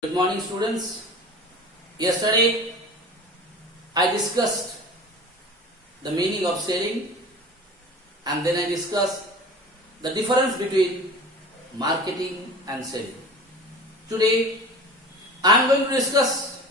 Good morning, students. Yesterday I discussed the meaning of selling, and then I discussed the difference between marketing and selling. Today I am going to discuss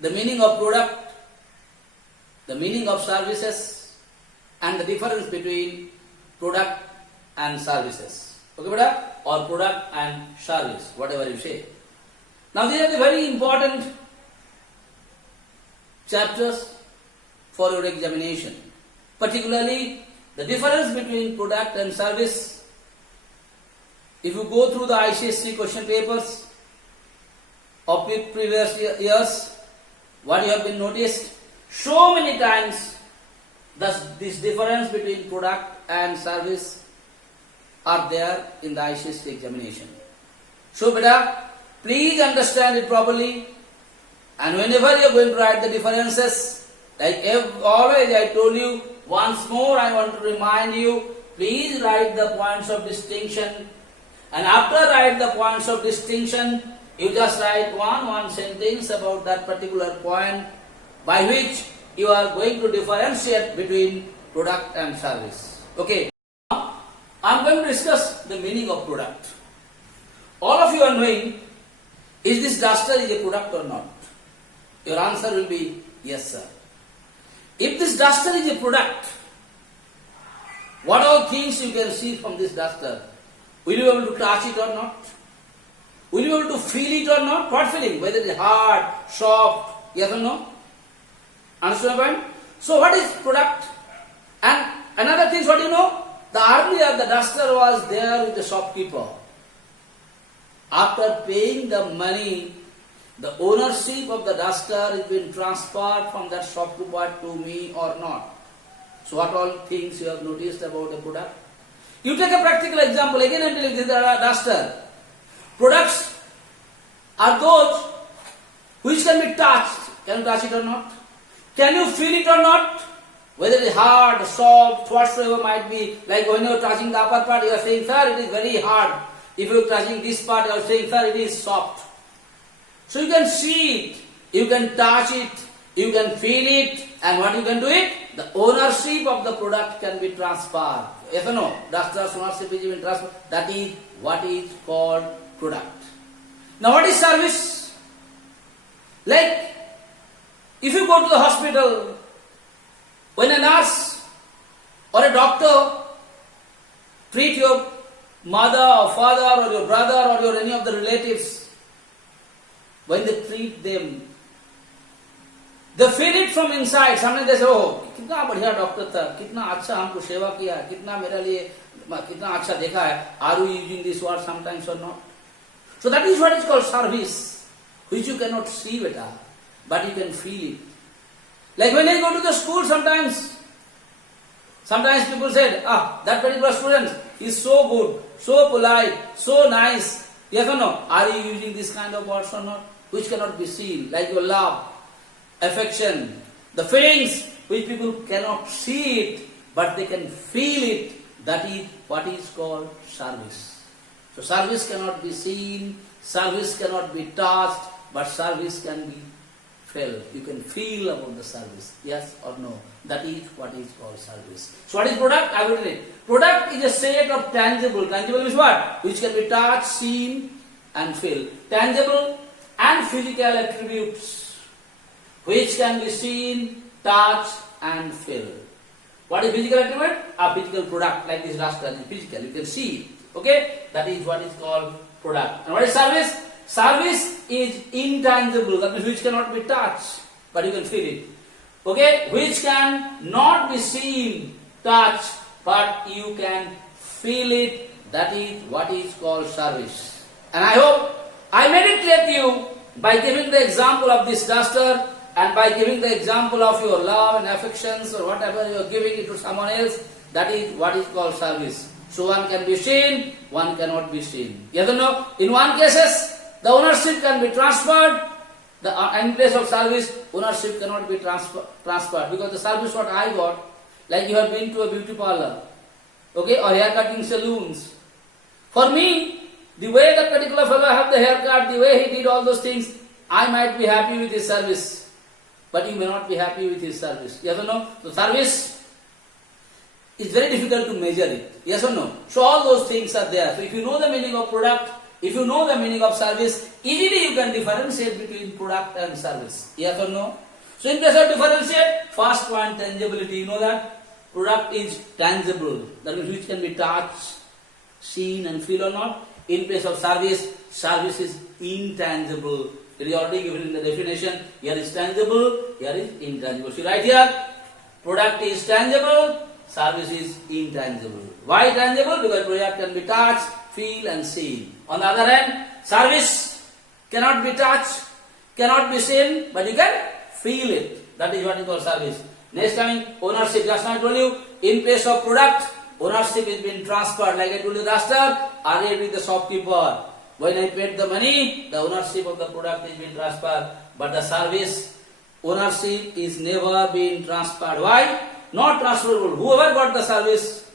the meaning of product, the meaning of services, and the difference between product and services. Okay, beta? Or product and service, whatever you say. Now these are the very important chapters for your examination, particularly the difference between product and service. If you go through the ICSE question papers of previous years, what you have been noticed, so many times this difference between product and service are there in the ICSE examination. So beta, please understand it properly, and whenever you are going to write the differences, like always I told you, once more I want to remind you, please write the points of distinction, and after write the points of distinction, you just write one sentence about that particular point by which you are going to differentiate between product and service. Okay, now I am going to discuss the meaning of product. All of you are knowing, is this duster is a product or not? Your answer will be yes, sir. If this duster is a product, what all things you can see from this duster? Will you be able to touch it or not? Will you be able to feel it or not? What feeling? Whether it is hard, soft, yes or no? Understand my point? So what is product? And another thing, what do you know? The earlier the duster was there with the shopkeeper. After paying the money, the ownership of the duster is being transferred from that shopkeeper to me or not. So what all things you have noticed about the product? You take a practical example, again I am telling you, this is a duster. Products are those which can be touched. Can you touch it or not? Can you feel it or not? Whether it is hard, soft, whatsoever might be, like when you are touching the upper part, you are saying, sir, it is very hard. If you are touching this part, you are saying, sir, it is soft. So you can see it, you can touch it, you can feel it, and what you can do it? The ownership of the product can be transferred. Yes or no? Duster's ownership is even transferred. That is what is called product. Now what is service? Like, if you go to the hospital, when a nurse or a doctor treat your mother or father or your brother or your any of the relatives, when they treat them, they feel it from inside. Sometimes they say, oh, कितना बढ़िया doctor था, कितना अच्छा हमको सेवा किया, कितना मेरे लिए कितना अच्छा देखा है. Are you using this word sometimes or not? So that is what is called service, which you cannot see better, but you can feel it. Like when I go to the school, sometimes people said, that particular student is so good, so polite, so nice. Yes or no? Are you using this kind of words or not? Which cannot be seen, like your love, affection, the feelings which people cannot see it, but they can feel it. That is what is called service. So service cannot be seen, service cannot be touched, but service can be felt. You can feel about the service, yes or no. That is what is called service. So what is product? I will read it. Product is a set of tangible. Tangible is what? Which can be touched, seen and felt. Tangible and physical attributes which can be seen, touched and felt. What is physical attribute? A physical product like this duster is physical. You can see it. Okay? That is what is called product. And what is service? Service is intangible. That means which cannot be touched, but you can feel it. Okay? Which can not be seen, touched, but you can feel it. That is what is called service. And I hope I made it clear to you by giving the example of this duster and by giving the example of your love and affections or whatever you are giving it to someone else. That is what is called service. So one can be seen, one cannot be seen. Yes or no? In one cases, the ownership can be transferred. In place of service, ownership cannot be transferred because the service what I got, like you have been to a beauty parlor, okay, or hair cutting saloons. For me, The way that particular fellow have the haircut, the way he did all those things, I might be happy with his service, but you may not be happy with his service. Yes or no? So service is very difficult to measure it. Yes or no? So all those things are there. So if you know the meaning of product, if you know the meaning of service, easily you can differentiate between product and service. Yes or no? So in place of differentiate, first point, tangibility. You know that? Product is tangible. That means which can be touched, seen and feel or not. In place of service, service is intangible. It is already given in the definition. Here is tangible, here is intangible. So right here, product is tangible, service is intangible. Why tangible? Because product can be touched, feel and seen. On the other hand, service cannot be touched, cannot be seen, but you can feel it. That is what is called service. Next time, ownership. Just now I told you, in place of product, ownership is being transferred. Like I told you, Duster, earlier with the shopkeeper. When I paid the money, the ownership of the product is being transferred. But the service, ownership is never being transferred. Why? Not transferable. Whoever got the service,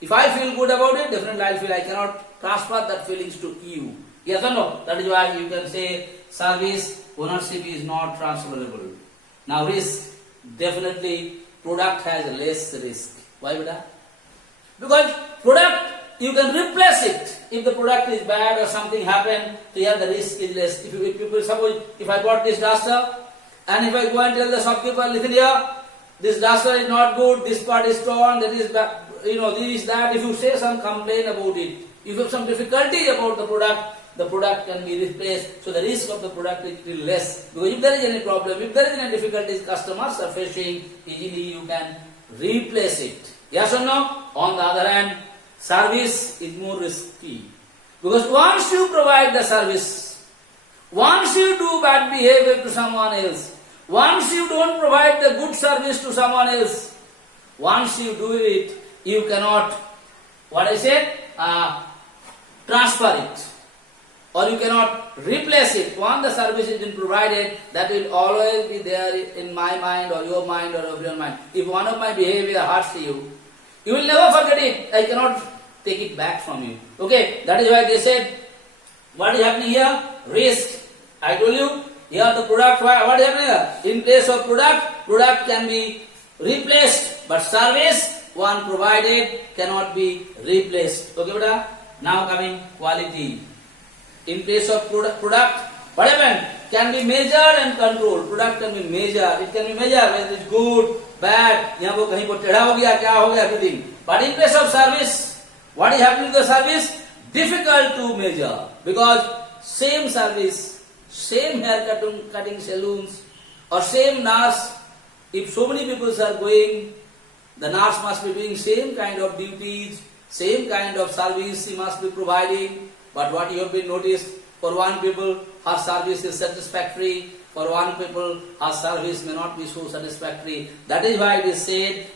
if I feel good about it, definitely I feel I cannot transfer that feelings to you. Yes or no? That is why you can say service, ownership is not transferable. Now risk, definitely product has less risk. Why beta? Because product, you can replace it. If the product is bad or something happened, so here the risk is less. If people, suppose if I bought this duster, and if I go and tell the shopkeeper, listen here, this duster is not good, this part is torn, that is bad, this, that. If you say some complaint about it, if you have some difficulty about the product can be replaced. So the risk of the product is little less. Because if there is any problem, if there is any difficulties customers are facing, easily you can replace it. Yes or no? On the other hand, service is more risky. Because once you provide the service, once you do bad behavior to someone else, once you don't provide the good service to someone else, once you do it, you cannot, transfer it. Or you cannot replace it. Once the service is been provided, that will always be there in my mind or your mind or everyone's mind. If one of my behavior hurts you, you will never forget it. I cannot take it back from you. Okay, that is why they said, what is happening here? Risk. I told you, here the product, what is happening here? In place of product can be replaced, but service, one provided, cannot be replaced. Okay, beta? Now coming quality. In place of product, what happened? Can be measured and controlled. Product can be measured. It can be measured whether it is good, bad, यहाँ पर कहीं पर टेढ़ा हो गया, क्या हो गया, everything. But in place of service, what is happening to the service? Difficult to measure. Because same service, same hair cutting saloons, or same nurse, if so many people are going, the nurse must be doing same kind of duties, same kind of service she must be providing. But what you have been noticed, for one people, her service is satisfactory. For one people, her service may not be so satisfactory. That is why it is said,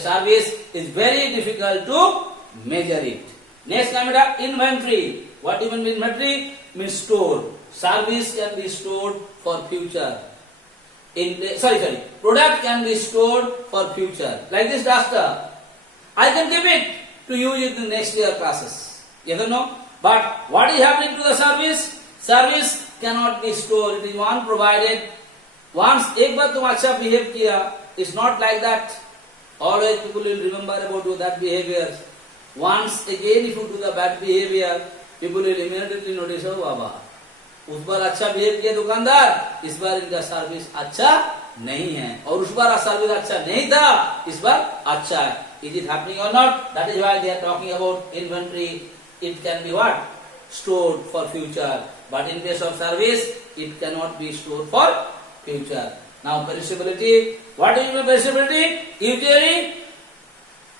service is very difficult to measure it. Next, inventory. What do you mean inventory? Means store. Service can be stored for future. Product can be stored for future. Like this duster, I can give it to use it in the next year classes. Yes or no? But what is happening to the service? Service cannot be stored. It is one provided. Once एक बार तुम अच्छा behave किया, it's not like that. Always people will remember about you that behavior. Once again if you do the bad behavior, people will immediately notice, oh बाबा, उस बार अच्छा behave किया दुकानदार, इस बार इनका सर्विस अच्छा नहीं है, और उस बार सर्विस अच्छा नहीं था, इस बार अच्छा है. Is it happening or not? That is why they are talking about inventory. It can be what? Stored for future. But in case of service, it cannot be stored for future. Now perishability. What is perishability? Usually,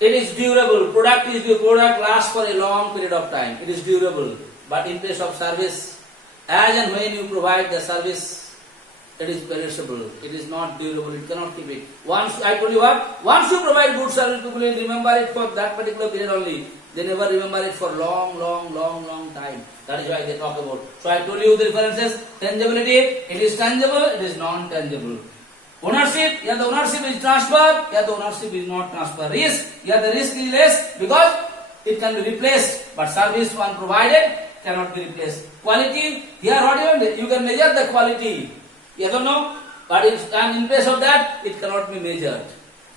it is durable. Product lasts for a long period of time. It is durable. But in case of service, as and when you provide the service, it is perishable. It is not durable. It cannot keep it. Once I told you what? Once you provide good service, people will remember it for that particular period only. They never remember it for long time. That is why they talk about. So I told you the differences. Tangibility, it is tangible, it is non-tangible. Ownership, yeah, the ownership is transferred, yeah, the ownership is not transferred. Risk, yeah, the risk is less because it can be replaced. But service one provided cannot be replaced. Quality, here what you can measure the quality. Yes or no? But and in place of that, it cannot be measured.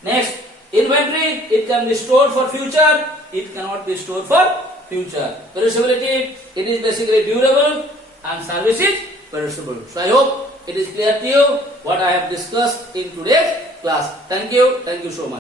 Next, inventory, it can be stored for future, it cannot be stored for future. Perishability, it is basically durable, and service is perishable. So I hope it is clear to you what I have discussed in today's class. Thank you so much.